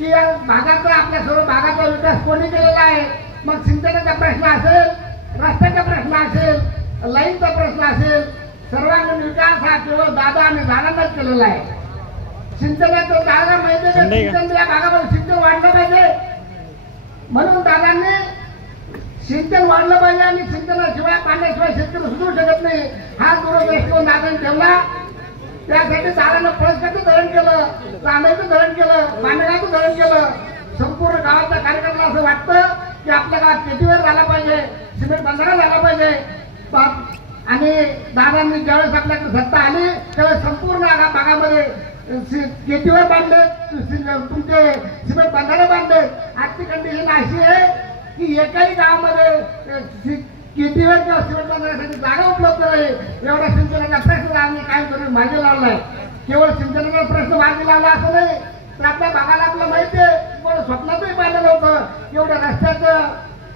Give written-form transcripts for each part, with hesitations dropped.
की या भागाचा आपल्या सर्व भागाचा विकास कोणी केलेला आहे। मग सिंचनाचा प्रश्न असेल, रस्त्याचा प्रश्न असेल, लाईनचा प्रश्न असेल, सर्वांगीण विकास हा केवळ दादा आणि दादांनाच केलेला आहे। सिंचनाचं दादा माहिती सिंचन या भागामध्ये सिंचन वाढलं पाहिजे म्हणून दादांनी सिंचन वाढलं पाहिजे आणि सिंचनाशिवाय पाण्याशिवाय शेतकरी सुधरू शकत नाही हा दूरदृष्टिकोन दादांनी ठेवला। त्यासाठी दादानं पळसकाचं धरण केलं, चांदईचं धरण केलं, मांडगावचं धरण केलं। संपूर्ण गावाच्या कार्यक्रमाला असं वाटतं की आपल्या गावात शेतीवर झाला पाहिजे, सिमेंट बंधारा झाला पाहिजे। आणि दादांनी ज्यावेळेस आपल्याकडे सत्ता आली त्यावेळेस संपूर्ण भागामध्ये शेतीवर बांधले, तुमचे सिमेंट बंधारे बांधले। आजची कंडिशन अशी आहे की एकाही गावामध्ये शेतीवर किंवा सिमेंट बांधण्यासाठी जागा उपलब्ध नाही। एवढा सिंचनाचा प्रश्न आम्ही काय करून मागे लावलाय। केवळ सिंचनाचा प्रश्न मागे लावला असं नाही तर आपल्या भागाला आपलं माहिती आहे, पण स्वप्नातही पाहिलं नव्हतं एवढं रस्त्याचं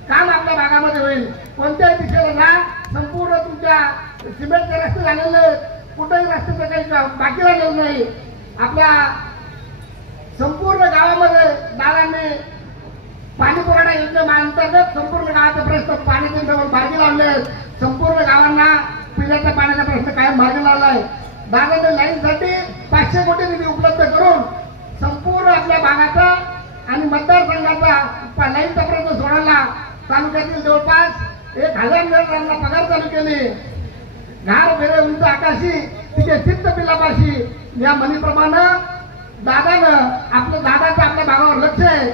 काम आपल्या भागामध्ये होईल। कोणत्याही दिशेला जा, संपूर्ण तुमच्या सिमेंटचे रस्ते झालेले, कुठेही रस्त्याचं काही बाकी राहिलेलं नाही। आपल्या संपूर्ण गावामध्ये दादांनी पाणी पुरवठा योजनेअंतर्गत संपूर्ण गावाचा प्रश्न पाण्याचे डबल मार्गी लावले। संपूर्ण गावांना पिण्याच्या पाण्याचा प्रश्न कायम मार्गी लावलाय। दादाने लाईनसाठी 500 कोटी निधी उपलब्ध करून संपूर्ण आपल्या भागाचा आणि मतदारसंघाचा लाईनचा प्रश्न सोडवला। तालुक्यातील जवळपास 1000 जणांना पगार चालू केले। घार फेरे उंच आकाशी तिथे चित्त पिलापाशी या म्हणीप्रमाणे दादानं दादाचं आपल्या भागावर लक्ष आहे।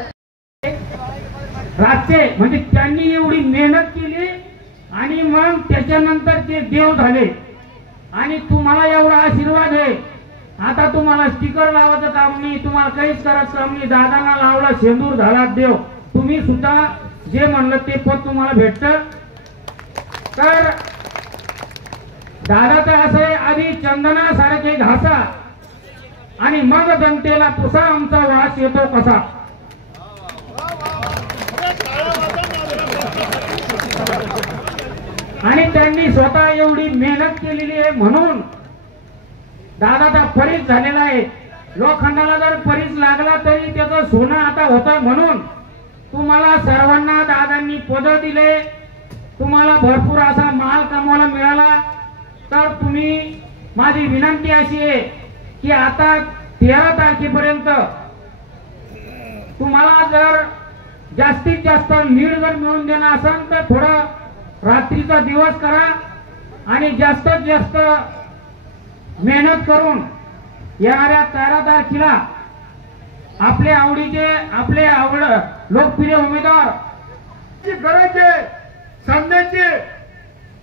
राजचे म्हणजे त्यांनी एवढी मेहनत केली आणि मग त्याच्यानंतर ते देव झाले आणि तुम्हाला एवढा आशीर्वाद आहे। आता तुम्हाला स्टिकर लावायचं काम नाही, तुम्हाला काहीच करायचं काम नाही। दादांना लावला शेंदूर झाला देव, तुम्ही सुद्धा जे म्हणलं ते पद तुम्हाला भेटतं। तर दादाचं असं आहे, आधी चंदनासारखे घासा आणि मग जनतेला पुसा, आमचा वास येतो कसा। आणि त्यांनी स्वतः एवढी मेहनत केलेली आहे म्हणून दादाचा फरीस झालेला आहे। लोखंडाला जर फरीस लागला तरी त्याचं सोनं आता होतं म्हणून तुम्हाला सर्वांना दादांनी पद दिले, तुम्हाला भरपूर असा माल कमवायला मिळाला। तर तुम्ही, माझी विनंती अशी आहे की आता 13 तारखेपर्यंत तुम्हाला जर जास्तीत जास्त लीड जर मिळून देणं असेल तर थोडा रात्रीचा दिवस करा आणि जास्तीत जास्त मेहनत करून येणाऱ्या 13 तारखेला आपले आवडीचे, आपले लोकप्रिय उमेदवार गरज आहे सांगण्याची।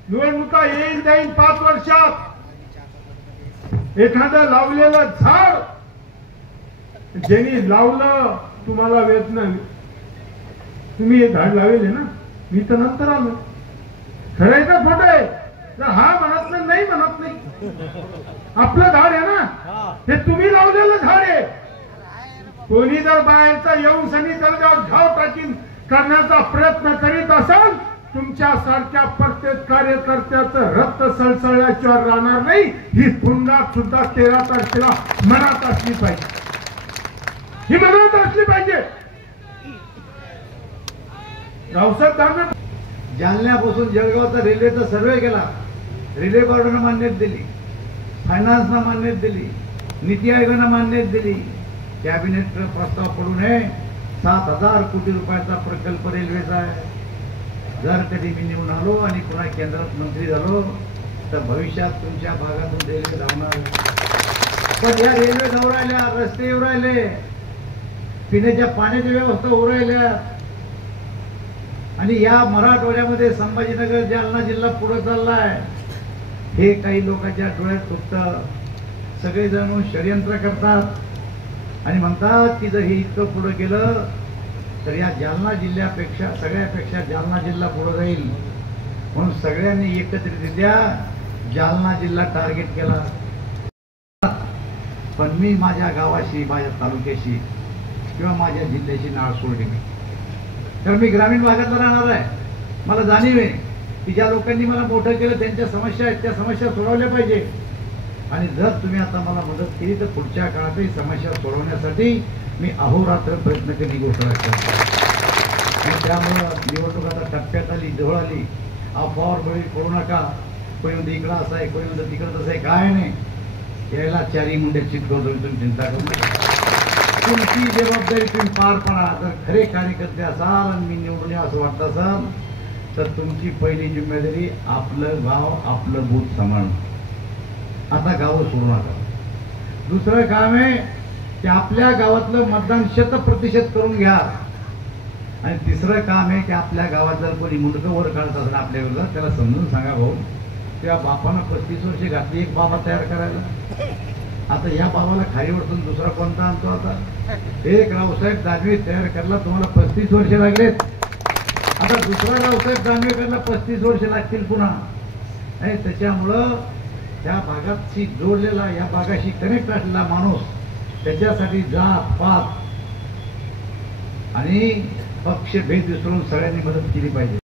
निवडणुका येईल जाईल 5 वर्षात एखादं लावलेलं झाड ज्यांनी लावलं तुम्हाला वेदना, तुम्ही हे झाड लावले ना, मी तर नंतर आलो। खरंय का खोटं आहे? तर हा म्हणत नाही, म्हणत नाही, आपलं झाड आहे ना, हे तुम्ही लावलेलं झाड आहे। कोणी जर बाहेरचा येऊन सनी त्याच्यावर घाव टाकीन करण्याचा प्रयत्न करीत असाल, तुमच्या सारख्या प्रत्येक कार्यकर्त्याचं रक्त सळसळल्याशिवाय राहणार नाही। ही पुन्हा सुद्धा 13 तारखेला मनात असली पाहिजे, ही मनात असली पाहिजे। रावसाहेब दानवे जालन्यापासून जळगावचा रेल्वेचा सर्वे केला, रेल्वे बोर्डानं मान्यता दिली, फायनान्सनं मान्यता दिली, नीती आयोगानं मान्यता दिली। कॅबिनेट प्रस्ताव पडू नये, 7000 कोटी रुपयाचा प्रकल्प रेल्वेचा आहे। जर कधी मी निवडून आलो आणि पुन्हा केंद्रात मंत्री झालो तर भविष्यात तुमच्या भागातून रेल्वे धावणार। पण या रेल्वे धावू राहिल्या, रस्ते येऊ राहिले, पिण्याच्या पाण्याची व्यवस्था होऊ राहिल्या आणि या मराठवाड्यामध्ये संभाजीनगर जालना जिल्हा पुढे चाललाय हे काही लोकांच्या डोळ्यात फुटतं। सगळेजण षडयंत्र करतात आणि म्हणतात की जर हे इतकं पुढे गेलं तर या जालना जिल्ह्यापेक्षा सगळ्यापेक्षा जालना जिल्हा पुढे जाईल, म्हणून सगळ्यांनी एकत्रितरित्या जालना जिल्हा टार्गेट केला। पण मी माझ्या गावाशी, माझ्या तालुक्याशी किंवा माझ्या जिल्ह्याची नाळ सोडली नाही। तर मी ग्रामीण भागातला राहणार आहे, मला जाणीव आहे की ज्या लोकांनी मला मोठं केलं त्यांच्या समस्या आहेत, त्या समस्या सोडवल्या पाहिजे। आणि जर तुम्ही आता मला मदत केली तर पुढच्या काळातही समस्या सोडवण्यासाठी मी अहोरात्र प्रयत्न केली घोषणा करतो. आणि त्यामुळं निवडणूक आता टप्प्यात आली, जवळ आली. अफवावर बळी पडू नका. कोणी म्हणतं इकडं असं आहे, कोणी म्हणतं तिकडं तसं आहे. काय नाही, यायला चारी मुंड्या चितकवतो. तुम्ही चिंता करू नका. तुमची जबाबदारी तुम्ही पार पाडा. जर खरे कार्यकर्ते असाल आणि मी निवडून असं वाटत असाल तर तुमची पहिली जिम्मेदारी आपलं गाव, आपलं बूथ सांभाळणं. आता गावं सोडू नका. दुसरं काम आहे की आपल्या गावातलं मतदान 100% करून घ्या. आणि तिसरं काम आहे की आपल्या गावात जर कोणी मुंडकं वर काढत असेल आपल्या विरोधात, त्याला समजून सांगा, भाऊ त्या बापानं 35 वर्षे घातली एक बाबा तयार करायला. आता या बाबाला खाली वरतून दुसरा कोणता आणतो? आता एक रावसाहेब दानवे तयार करायला तुम्हाला 35 वर्ष लागलेत. आता दुसरा रावसाहेब दानवे करायला 35 वर्ष लागतील पुन्हा. आणि त्याच्यामुळं त्या भागाशी जोडलेला, या भागाशी कनेक्ट असलेला माणूस, त्याच्यासाठी जात पात आणि पक्षभेद विसरून सगळ्यांनी मदत केली पाहिजे.